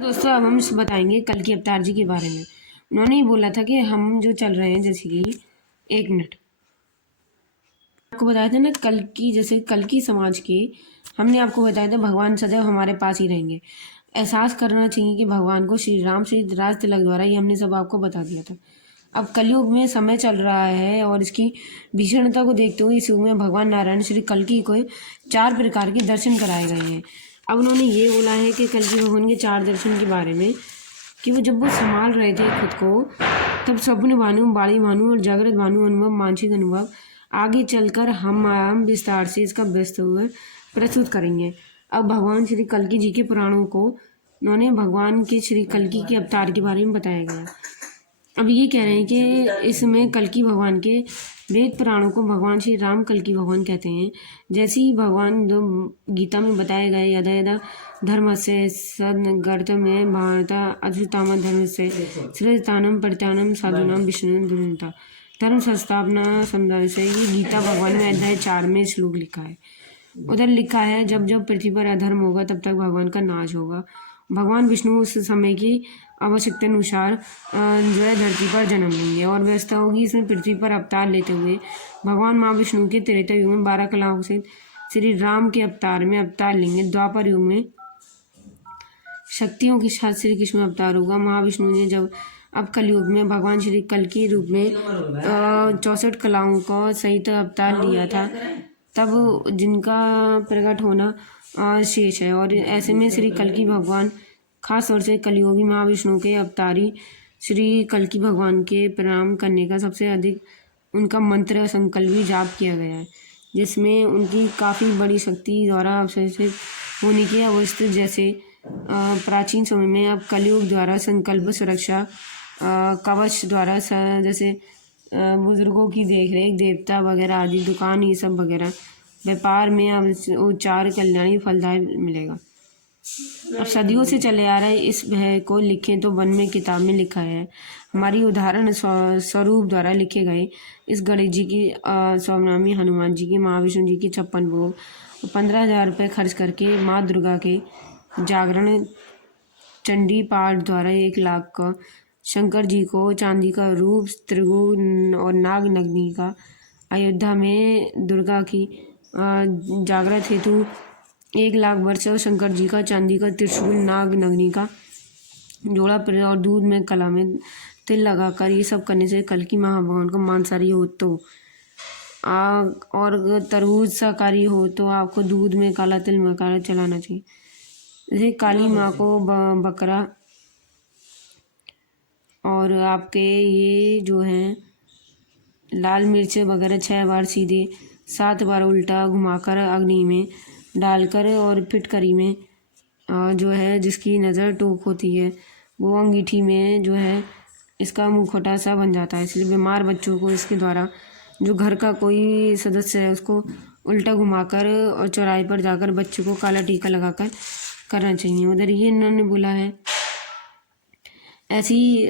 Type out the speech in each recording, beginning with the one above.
तो दोस्तों अब हम बताएंगे कल की अवतार जी के बारे में। उन्होंने ही बोला था कि हम जो चल रहे हैं, जैसे कि 1 मिनट आपको बताया था ना, कल की जैसे कल की समाज के हमने आपको बताया था भगवान सदैव हमारे पास ही रहेंगे। एहसास करना चाहिए कि भगवान को श्री राम श्री राज तिलक द्वारा ही हमने सब आपको बता दिया था। अब कलयुग में समय चल रहा है और इसकी भीषणता को देखते हुए इस युग में भगवान नारायण श्री कल्कि को 4 प्रकार के दर्शन कराए गए हैं। अब उन्होंने ये बोला है कि कल्कि भगवान के 4 दर्शन के बारे में कि जब वो संभाल रहे थे खुद को, तब स्वप्न भानु, बाड़ी भानु और जागृत भानु अनुभव, मानसिक अनुभव आगे चलकर हम विस्तार से इसका प्रस्तुत करेंगे। अब भगवान श्री कल्कि जी के पुराणों को उन्होंने भगवान के श्री कल्कि के अवतार के बारे में बताया गया। अब ये कह रहे हैं कि इसमें कल्कि भगवान के वेद पुराणों को भगवान श्री राम कल्कि भगवान कहते हैं। जैसे ही भगवान जो गीता में बताए गए यदा यदा धर्म से सदगर्त में भारता अधुताम धर्म से सृजतानम परितानम साधुनाम विष्णु दुर्ता धर्म संस्थापना समुदाय से, ये गीता भगवान में अध्याय 4 में श्लोक लिखा है। उधर लिखा है जब जब पृथ्वी पर अधर्म होगा तब तक भगवान का नाश होगा। भगवान विष्णु उस समय की आवश्यकता अनुसार जो है धरती पर जन्म लेंगे और व्यवस्था होगी इसमें पृथ्वी पर अवतार लेते हुए भगवान माँ विष्णु के त्रेता युग में 12 कलाओं से श्री राम के अवतार में अवतार लेंगे। द्वापर युग में शक्तियों के साथ श्री कृष्ण अवतार होगा। महाविष्णु ने जब अब कलयुग में भगवान श्री कल के रूप में 64 कलाओं का सहित अवतार लिया था, तब जिनका प्रकट होना शेष है। और ऐसे में श्री कल्कि भगवान खास तौर से कलयुगी महाविष्णु के अवतारी श्री कल्कि भगवान के प्रणाम करने का सबसे अधिक उनका मंत्र संकल्प भी जाप किया गया है, जिसमें उनकी काफ़ी बड़ी शक्ति द्वारा अवशेषित होने की अवस्था। जैसे प्राचीन समय में अब कलयुग द्वारा संकल्प सुरक्षा कवच द्वारा जैसे बुजुर्गों की देखरेख, देवता वगैरह आदि दुकान ये सब वगैरह व्यापार में अब उच्चार कल्याणी फलदायक मिलेगा। अब सदियों से चले आ रहे इस भय को लिखें तो वन में किताब में लिखा है। हमारी उदाहरण स्वरूप द्वारा लिखे गए इस गणेश जी की स्वामी हनुमान जी की महाविष्णु जी की 56 भोग 15,000 रुपये खर्च करके माँ दुर्गा के जागरण चंडी पाठ द्वारा 1 लाख का, शंकर जी को चांदी का रूप त्रिगुण और नाग नगनी का, अयोध्या में दुर्गा की जागृत हेतु 1 लाख वर्ष और शंकर जी का चांदी का त्रिशूल नाग नगनी का जोड़ा और दूध में कला में तिल लगाकर ये सब करने से कल्कि महाभगवान को मांसाहारी हो तो और तरबूज शाकाहारी हो तो आपको दूध में काला तिल में काला चलाना चाहिए। जैसे काली माँ को बकरा और आपके ये जो हैं लाल मिर्च वगैरह 6 बार सीधे 7 बार उल्टा घुमाकर अग्नि में डालकर और फिटकरी में जो है जिसकी नज़र टोक होती है वो अंगीठी में जो है इसका मुखौटा सा बन जाता है। इसलिए बीमार बच्चों को इसके द्वारा जो घर का कोई सदस्य है उसको उल्टा घुमाकर और चौराहे पर जाकर बच्चे को काला टीका लगाकर करना चाहिए। उधर ये इन्होंने बोला है ऐसी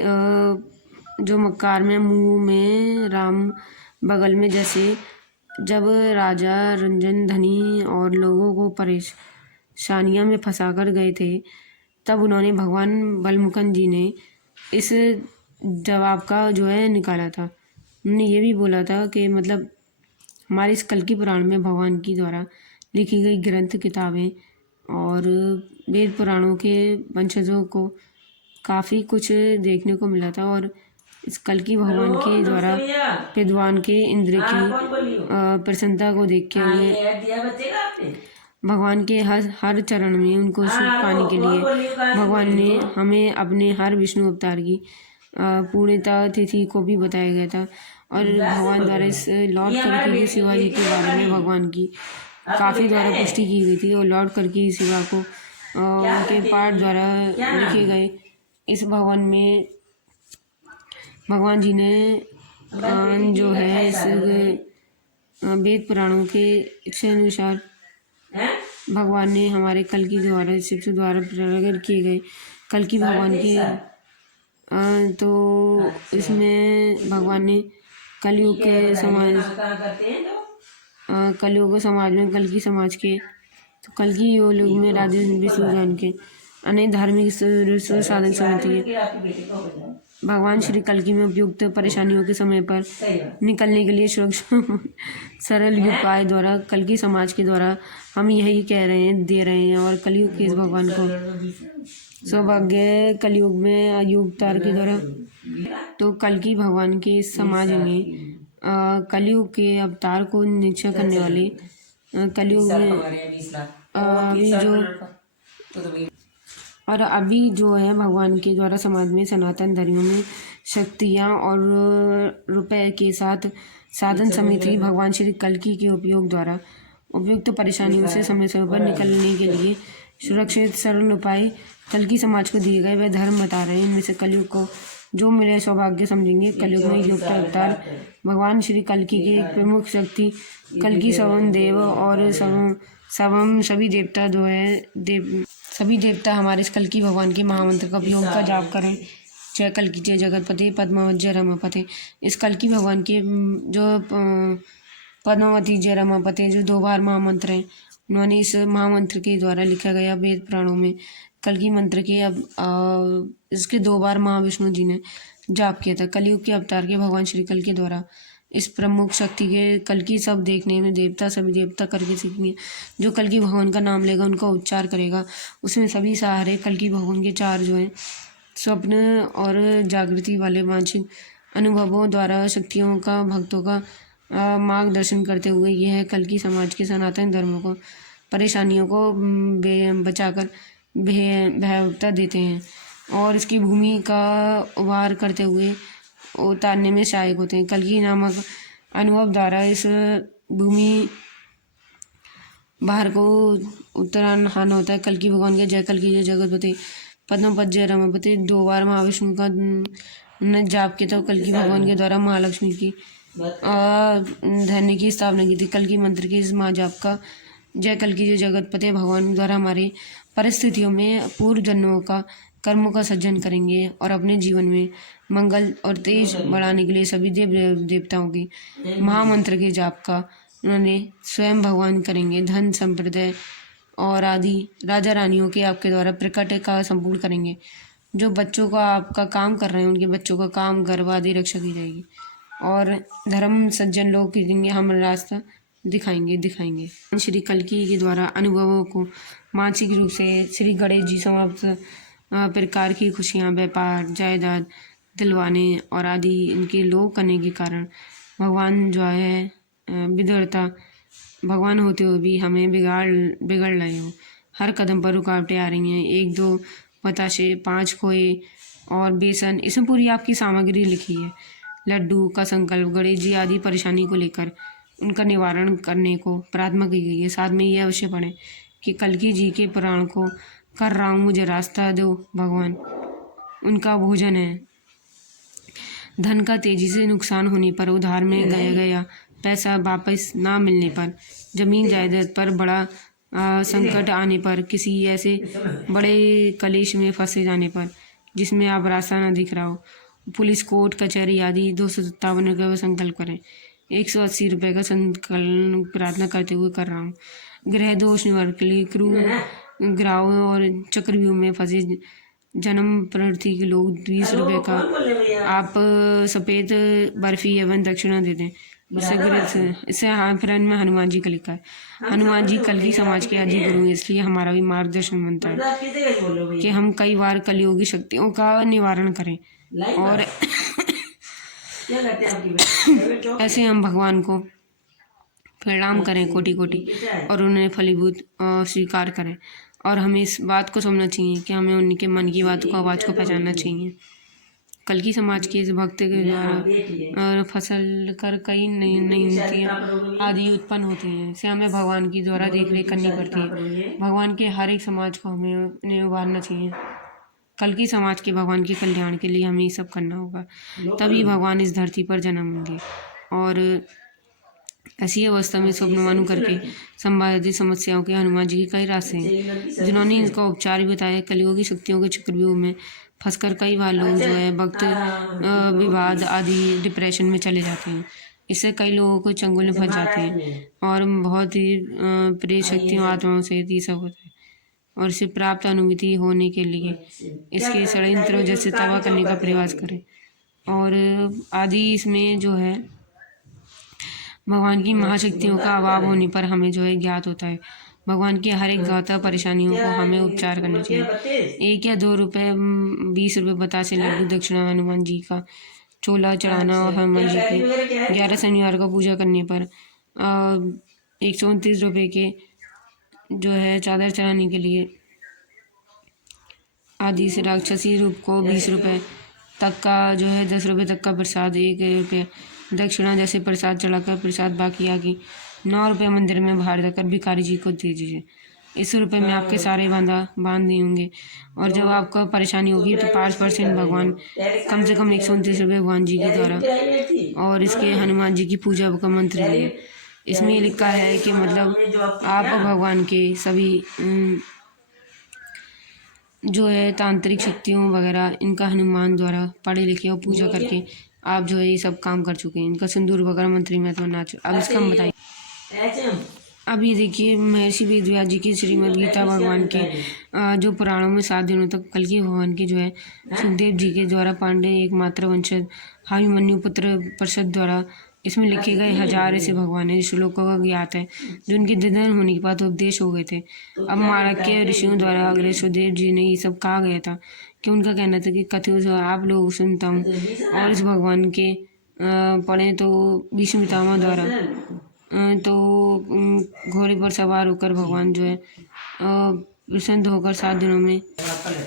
जो मक्कार में मुंह में राम बगल में, जैसे जब राजा रंजन धनी और लोगों को परेशानियां में फंसा कर गए थे, तब उन्होंने भगवान बलमुकुंद जी ने इस जवाब का जो है निकाला था। उन्होंने ये भी बोला था कि मतलब हमारे इस कल्कि पुराण में भगवान की द्वारा लिखी गई ग्रंथ किताबें और वेद पुराणों के वंशजों को काफ़ी कुछ देखने को मिला था। और इस कल्कि भगवान के द्वारा विद्वान के इंद्र की प्रसन्नता को देखते हुए भगवान के हर चरण में उनको सुख पाने के लिए भगवान ने हमें अपने हर विष्णु अवतार की पूर्णता तिथि को भी बताया गया था। और भगवान द्वारा इस लॉर्ड कल्कि की सेवा जी के बारे में भगवान की काफ़ी द्वारा पुष्टि की गई थी। और लॉर्ड कल्कि की सेवा को उनके पाठ द्वारा लिखे गए इस भवन में भगवान जी ने जो है इस वेद पुराणों के इच्छा अनुसार भगवान ने हमारे कल्कि द्वारा शिव द्वारा प्रकट किए गए कल्कि भगवान के तो इसमें भगवान ने कलयुग के समाज में कल्कि समाज के तो कल्कि युग में राजा विष्णु जान के अन्य धार्मिक साधक समिति है। भगवान श्री कल्कि में उपयुक्त परेशानियों के समय पर निकलने के लिए सुरक्षा सरल उपाय द्वारा कल्कि समाज के द्वारा हम यही कह रहे हैं, दे रहे हैं। और कलयुग के इस भगवान को सौभाग्य कलयुग में युगतार के द्वारा तो कल्कि भगवान के इस समाज में कलयुग के अवतार को निश्चय करने वाले कलयुग में अभी जो और अभी जो है भगवान के द्वारा समाज में सनातन धर्म में शक्तियाँ और रुपए के साथ साधन समिति भगवान श्री कल्कि के उपयोग द्वारा उपयुक्त परेशानियों से समय समय पर निकलने के लिए सुरक्षित सरल उपाय कल्कि समाज को दिए गए वह धर्म बता रहे हैं। इनमें से कलयुग को जो मिले सौभाग्य समझेंगे। कलयुग में युक्त अवतार भगवान श्री कल्कि की एक प्रमुख शक्ति कल्कि सवन देव और सवम सभी देवता जो है सभी देवता हमारे इस कल्कि भगवान के महामंत्र का उपयोग का जाप करें। जय कल्कि जय जगतपते पद्मावत जय रमापते। इस कल्कि भगवान के जो पद्मावती जय रमापते जो 2 बार महामंत्र हैं, उन्होंने इस महामंत्र के द्वारा लिखा गया वेद पुराणों में कल्कि मंत्र के इसके 2 बार महाविष्णु जी ने जाप किया था। कलयुग के अवतार के भगवान श्री कल्कि के द्वारा इस प्रमुख शक्ति के कल्कि सब देखने में देवता सभी देवता करके सीखेंगे। जो कल्कि भगवान का नाम लेगा उनका उच्चार करेगा उसमें सभी सहारे कल्कि भगवान के 4 जो हैं स्वप्न और जागृति वाले वांछित अनुभवों द्वारा शक्तियों का भक्तों का मार्गदर्शन करते हुए यह कल्कि समाज के सनातन धर्म को परेशानियों को बचाकर भयावता देते हैं और इसकी भूमि का उभार करते हुए उतारने में सहायक होते हैं। कल्कि नामक अनुभव द्वारा इस भूमि बाहर को उत्तरायण होता है। कल्कि भगवान के जय कल्कि जय जगतपते पद्मपत जय रमापते 2 बार महाविष्णु का ने जाप किया था। कल्कि भगवान के द्वारा महालक्ष्मी की धन्य की स्थापना की थी। कल्कि मंत्र के इस महाजाप का जय कल्कि जय जगतपते भगवान द्वारा हमारे परिस्थितियों में पूर्व जन्मों का कर्मों का सृजन करेंगे और अपने जीवन में मंगल और तेज बढ़ाने के लिए सभी देवताओं की महामंत्र के जाप का उन्होंने स्वयं भगवान करेंगे। धन संप्रदाय और आदि राजा रानियों के आपके द्वारा प्रकट का संपूर्ण करेंगे। जो बच्चों का आपका काम कर रहे हैं उनके बच्चों का काम गर्भ आदि रक्षा की जाएगी और धर्म सज्जन लोग कहेंगे हम रास्ता दिखाएंगे। श्री कल्कि के द्वारा अनुभवों को मानसिक रूप से श्री गणेश जी समाप्त प्रकार की खुशियाँ व्यापार जायदाद दिलवाने और आदि इनके लोभ करने के कारण भगवान जो है विदुरता भगवान होते हुए भी हमें बिगड़ रहे हो। हर कदम पर रुकावटें आ रही हैं। 1-2 बताशे 5 खोए और बेसन इसमें पूरी आपकी सामग्री लिखी है। लड्डू का संकल्प गणेश जी आदि परेशानी को लेकर उनका निवारण करने को प्रार्थना की गई है। साथ में ये अवश्य पढ़ें कि कल्कि जी के पुराण को कर रहा हूँ मुझे रास्ता दो भगवान। उनका भोजन है। धन का तेजी से नुकसान होने पर उधार में गया पैसा वापस ना मिलने पर जमीन जायदाद पर बड़ा संकट आने पर किसी ऐसे बड़े कलेश में फंसे जाने पर जिसमें आप रास्ता ना दिख रहा हो पुलिस कोर्ट कचहरी आदि 257 रुपये का संकल्प करें। 180 रुपये का संकल्प प्रार्थना करते हुए कर रहा हूँ। ग्रह दोष निवारण के लिए क्रू ग्राह और चक्रव्यूह में फंसे जन्म प्रवृत्ति के लोग 20 रुपये का आप सफ़ेद बर्फी एवं दक्षिणा देते हैं। इससे हाँ फ्रेंड में हनुमान जी का लिखा है। हनुमान जी कल्कि समाज के आदि गुरु हैं, इसलिए हमारा भी मार्गदर्शन बनता है कि हम कई बार कलयुगी शक्तियों का निवारण करें और ऐसे हम भगवान को प्रणाम करें कोटि कोटि और उन्हें फलीभूत स्वीकार करें। और हमें इस बात को समझना चाहिए कि हमें उनके मन की बात को आवाज़ को पहचानना चाहिए। कल्कि समाज के इस भक्त के द्वारा फसल कर कई नई नीतियाँ आदि उत्पन्न होती हैं। इसे हमें भगवान की द्वारा देख रेख करनी पड़ती है। भगवान के हर एक समाज को हमें उन्हें उभारना चाहिए। कल्कि समाज के भगवान के कल्याण के लिए हमें ये सब करना होगा, तभी भगवान इस धरती पर जन्म लेंगे। और ऐसी अवस्था में स्वप्नवानु करके संभावित समस्याओं के हनुमान जी के कई रास्ते हैं जिन्होंने इनका उपचार भी बताया। कलियुगी शक्तियों के चक्रव्यूह में फंसकर कई बार लोग जो है भक्त विवाद आदि डिप्रेशन में चले जाते हैं। इससे कई लोगों को चंगुल में फंस जाते हैं और बहुत ही प्रेत शक्तियों आत्माओं से ये सब होता है। और इसे प्राप्त अनुभूति होने के लिए इसके षड्यंत्रों जैसे तबाह करने का प्रयास करें। और आदि इसमें जो है भगवान की महाशक्तियों का अभाव होने पर हमें जो है ज्ञात होता है। भगवान की हर एक गाथा परेशानियों को हमें उपचार करना चाहिए। 1 या 2 रुपये 20 रुपये बतासे लड्डू दक्षिणा हनुमान जी का चोला चढ़ाना और हनुमान जी की 11 शनिवार को पूजा करने पर 129 रुपये के जो है चादर चढ़ाने के लिए आदि से राक्षसी रूप को 20 रुपये तक का जो है 10 रुपये तक का प्रसाद 1 रुपये दक्षिणा जैसे प्रसाद चढ़ाकर प्रसाद बाकी आगे 9 रुपये मंदिर में बाहर जाकर भिखारी जी को दे दीजिए। इस रुपये में आपके सारे बांध दिए होंगे। और जब आपको परेशानी होगी तो 5% भगवान कम से कम 129 रुपये भगवान जी के द्वारा और इसके हनुमान जी की पूजा का मंत्र भी है। इसमें लिखा है कि मतलब आप भगवान के सभी जो है तांत्रिक शक्तियों वगैरह इनका हनुमान द्वारा पढ़े लिखे और पूजा करके आप जो है ये सब काम कर चुके हैं। इनका सिंदूर वगैरह मंत्री में तो नाच। अब इसका हम बताएं। अब ये देखिए महर्षि वेदव्यास जी की श्रीमद् गीता भगवान के जो पुराणों में 7 दिनों तक कल्कि भगवान के जो है सुखदेव जी के द्वारा पांडे एकमात्र वंशज अभिमन्यु पुत्र प्रसद द्वारा इसमें लिखे गए 1000 ऐसे भगवान है श्लोकों का ज्ञात है जो उनके निधन होने के बाद उपदेश हो गए थे। अब मारक्य ऋषियों द्वारा अग्रसर सुखदेव जी ने ये सब कहा गया था कि उनका कहना था कि कथों से आप लोग सुनता हूँ और इस भगवान के पढ़े तो भीष्म पितामह द्वारा तो घोड़े पर सवार होकर भगवान जो है प्रसन्न होकर 7 दिनों में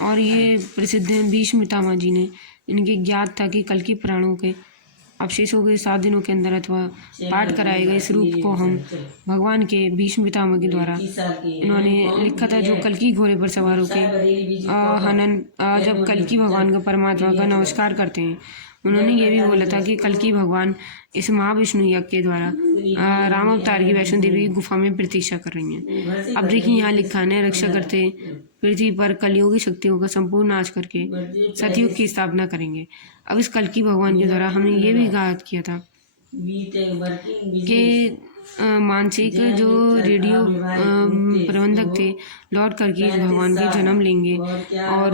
और ये प्रसिद्ध है भीष्म पितामह जी ने इनके ज्ञात था कि कल्कि पुराणों के अवशेषों के 7 दिनों के अंदर अथवा पाठ कराए गए इस रूप को हम भगवान के भीष्म पितामह के द्वारा इन्होंने लिखा था जो कल्कि घोड़े पर सवार होकर हनन जब कल्कि भगवान का परमात्मा का नमस्कार करते हैं उन्होंने ये भी बोला था कि कल्कि भगवान इस महाविष्णु यज्ञ के द्वारा राम अवतार की वैष्णो देवी गुफा में प्रतीक्षा कर रही हैं। अब देखिए यहाँ लिखा है रक्षा करते पृथ्वी पर कलयुगी शक्तियों का संपूर्ण नाश करके सतयुग की स्थापना करेंगे। अब इस कल्कि भगवान के द्वारा हमने ये भी गायब किया था कि मानसिक जो रेडियो प्रबंधक थे लॉर्ड कल्कि भगवान के जन्म लेंगे और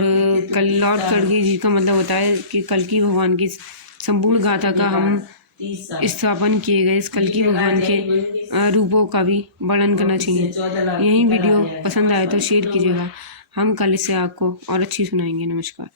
कल लॉर्ड कल्कि जी का मतलब होता है कि कल्कि भगवान की संपूर्ण गाथा का हम स्थापन किए गए इस कल्कि भगवान के रूपों का भी वर्णन करना चाहिए। यही वीडियो पसंद आए तो शेयर कीजिएगा। हम कल इससे आपको और अच्छी सुनाएंगे। नमस्कार।